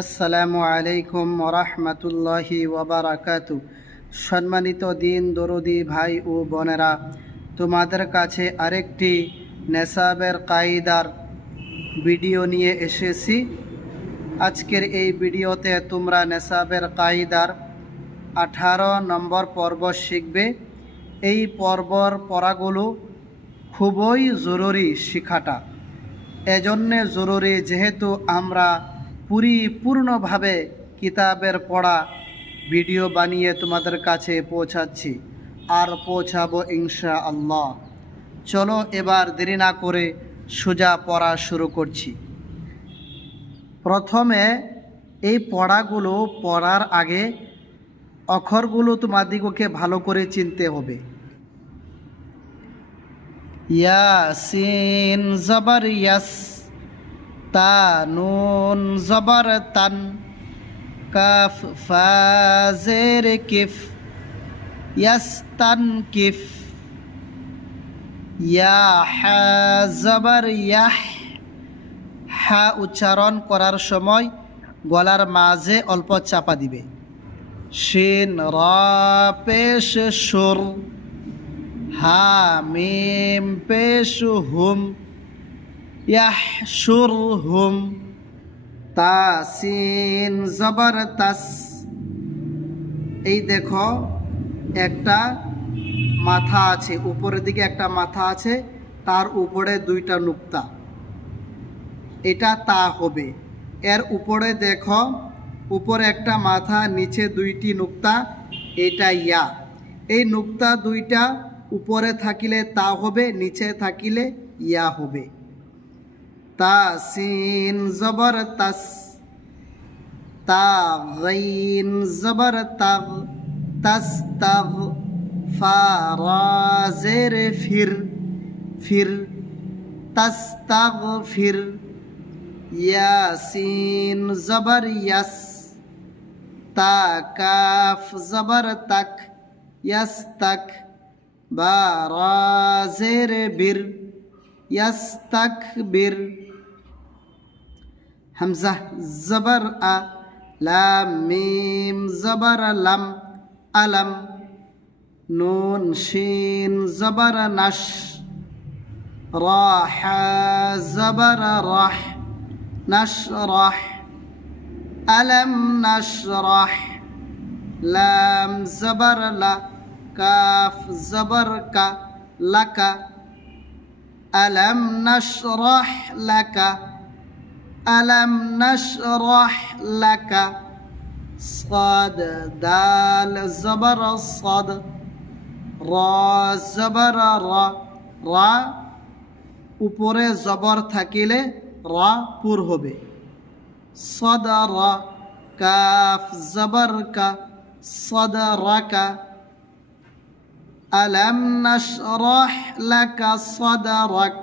আসসালামু আলাইকুম ওরহমতুল্লাহি ওয়াবারাকাতু। সম্মানিত দিন দরদি ভাই ও বোনেরা, তোমাদের কাছে আরেকটি নেসাবের কায়দার ভিডিও নিয়ে এসেছি। আজকের এই ভিডিওতে তোমরা নেসাবের কায়দার 18 নম্বর পর্ব শিখবে। এই পর্বর পড়াগুলো খুবই জরুরি শিখাটা। এজন্যে জরুরি যেহেতু আমরা পরিপূর্ণভাবে কিতাবের পড়া ভিডিও বানিয়ে তোমাদের কাছে পৌঁছাচ্ছি আর পৌঁছাবো ইনশাআল্লাহ। চলো এবার দেরি না করে সোজা পড়া শুরু করছি। প্রথমে এই পড়াগুলো পড়ার আগে অক্ষরগুলো তোমাদিগকে ভালো করে চিনতে হবে। ইয়াসিন জবর ইয়াস, তা নুন জবর তান, কাফ ফা জের কিফ, ইয়াস্তান কিফ। ইয়া হা জবর ইয়াহ, হা উচ্চারণ করার সময় গলার মাঝে অল্প চাপা দিবে। শিন রা পেশ সুর, হা মিম পেশ হুম, ইয়াহশুরহুম। তা সিন জবর তাস। এই দেখো একটা মাথা আছে, উপরের দিকে একটা মাথা আছে, তার উপরে দুইটা নুক্তা, এটা তা হবে। এর উপরে দেখো উপরে একটা মাথা, নিচে দুইটি নুক্তা, এটা ইয়া। এই নুক্তা দুইটা উপরে থাকিলে তা হবে, নিচে থাকিলে ইয়া হবে। তা সিন জবর তাস, তা গাইন জবর তাগ, তাস তাগ। ফা রা জের ফির, ফির, তাস তাগ ফির। ইয়াসিন জবর ইয়াস, তা কাফ জবর তাক, ইয়াস তাক। বা রা জের বির, ইয়াস্তাকবির। হামজা জবর আ, লাম মিম জবর লাম, আলম। নুন শিন জবর নাশ, রা হা জবর রাহ, নাশরাহ। আলম নাশরাহ। লাম জবর লা, কাফ জবর কা, লাকা। ألم نشرح لك، ألم نشرح لك। صاد دال زبر صد، را زبر را, রা উপরে জবর থাকিলে রা পুর হবে। সদর, কাফ জবর কা, সদরাকা। ألم نشرح لك صدرك،